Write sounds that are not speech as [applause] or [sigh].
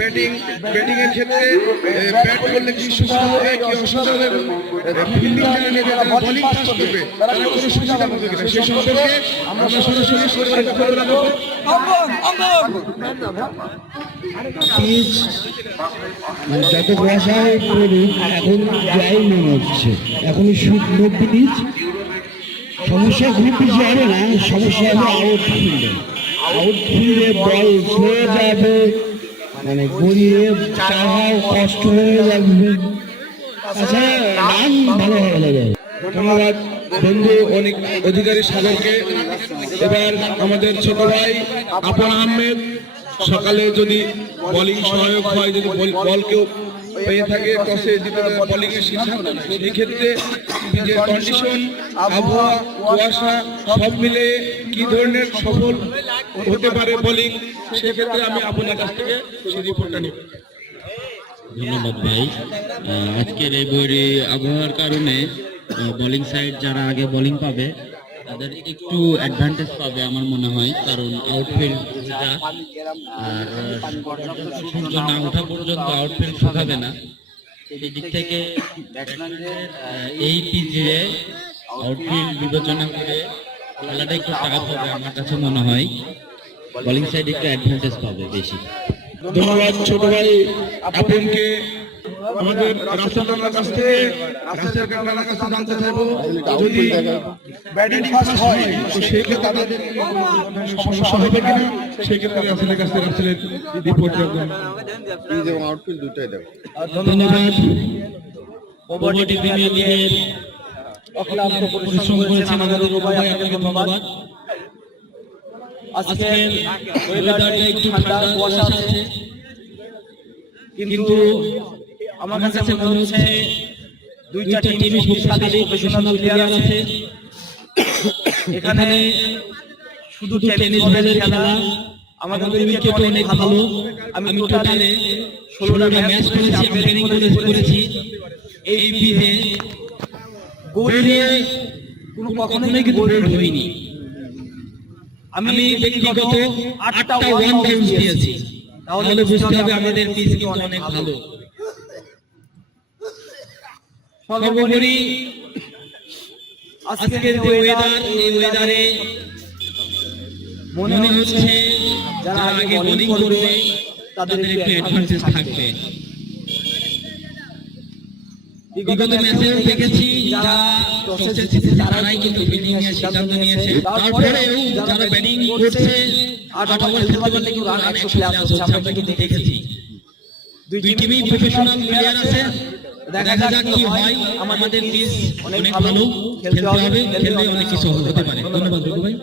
Batting batting এর ক্ষেত্রে bat করলে কি সুবিধা হবে, কি অসুবিধা হবে ফিল্ডিং যারা নেবে বোলিং পাস করবে, তারা কোনো সুবিধা পাবে কিনা, সেই সম্পর্কে আমরা সরাসরি সরকারের খবর পিচ মানে যত কুয়াশায় এখন যাই মনে হচ্ছে। এখন শুকনো পিচ। সমস্যা খুব বেশি হবে না, সমস্যা হবে আউটফিল্ডে আউটফিল্ডে বল স্লো যাবে। মানে চাহাও কষ্ট হয়ে যাবে। আচ্ছা রান ভালো হয়ে যাবে ধন্যবাদ, বন্ধু, অনেক অধিকারী সাগরকে। এবার আমাদের ছোট ভাই আপন আহমেদ, সকালে যদি বোলিং সহায়ক হয়, যদি বল- কেউ পেয়ে থাকে টসে জিতে বোলিং এর সিদ্ধান্ত ক্ষেত্রে যে কন্ডিশন আবহাওয়া, কুয়াশা, সব মিলে কি ধরনের সফল হতে পারে বোলিং সেক্ষেত্রে আমি আপনার কাছ থেকে সেই রিপোর্টটা নিব। ধন্যবাদ ভাই। আজকের এই বইটি আবহাওয়ার কারণে বোলিং সাইড যারা আগে বোলিং পাবে, তাদের একটু অ্যাডভান্টেজ পাবে আমার মনে হয়, কারণ আউটফিল্ড আর, সূর্য না ওঠা পর্যন্ত আউটফিল্ড শুকাবে না। সেই দিক থেকে এই পিচে আউটফিল্ড বিবেচনা করে খেলাটা একটু টাফ হবে আমার কাছে মনে হয়। বোলিং সাইড একটু অ্যাডভান্টেজ পাবে বেশি। ধন্যবাদ ছোট ভাই আপনকে আমাদের রাসেল রানার কাছ থেকে রাসেল রানার কাছে জানতে চাইব। যদি ব্যাটিং ফার্স্ট হয় তো সেই ক্ষেত্রে তাদের সমস্যা হবে কিনা? সেই ক্ষেত্রে রাসেলের কাছ থেকে রাসেলের রিপোর্ট রাখবেন ধন্যবাদ। ওভারটি প্রিমিয়ার লিগের অক্লান্ত পরিশ্রম করেছেন আমাদের উভয় আপনাকে ধন্যবাদ। আজকের ওয়েদারটা একটু ঠান্ডা কুয়াশা আছে। কিন্তু আমার কাছে মনে হচ্ছে দুইটা টিমই শক্তিশালী প্রফেশনাল প্লেয়ার আছে। [coughs] এখানে শুধু টেনিস বলের খেলা। আমাদের উইকেট অনেক ভালো। আমি টোটালে ষোলোটা ম্যাচ করেছি ব্যাটিং করেছি। এই পিচে গোল নিয়ে কোনো কখনোই কিন্তু গোল হয়নি আমি ব্যক্তিগত আটটা ওয়ান টাইমস দিয়েছি তাহলে বুঝতে হবে আমাদের পিচ কিন্তু অনেক ভালো। সর্বোপরি আজকের যে ওয়েদার এই ওয়েদারে মনে হচ্ছে যারা আগে বোলিং করবে তাদের একটু অ্যাডভান্টেজ থাকবে। বিগত দেখেছি যারা টসে জিতেছে তারাই কিন্তু এর সিদ্ধান্ত নিয়েছে। তারপরেও যারা ব্যাটিং করছে আট ওভার খেলতে পারলে কিন্তু রান একশো প্লাস হচ্ছে আমরা কিন্তু দেখেছি। দুই টিমই প্রফেশনাল প্লেয়ার আছে। দেখা যাক কি হয়। আমাদের পিচ অনেক ভালো। খেলতে হবে খেললে অনেক কিছু হতে পারে। ধন্যবাদ ভাই।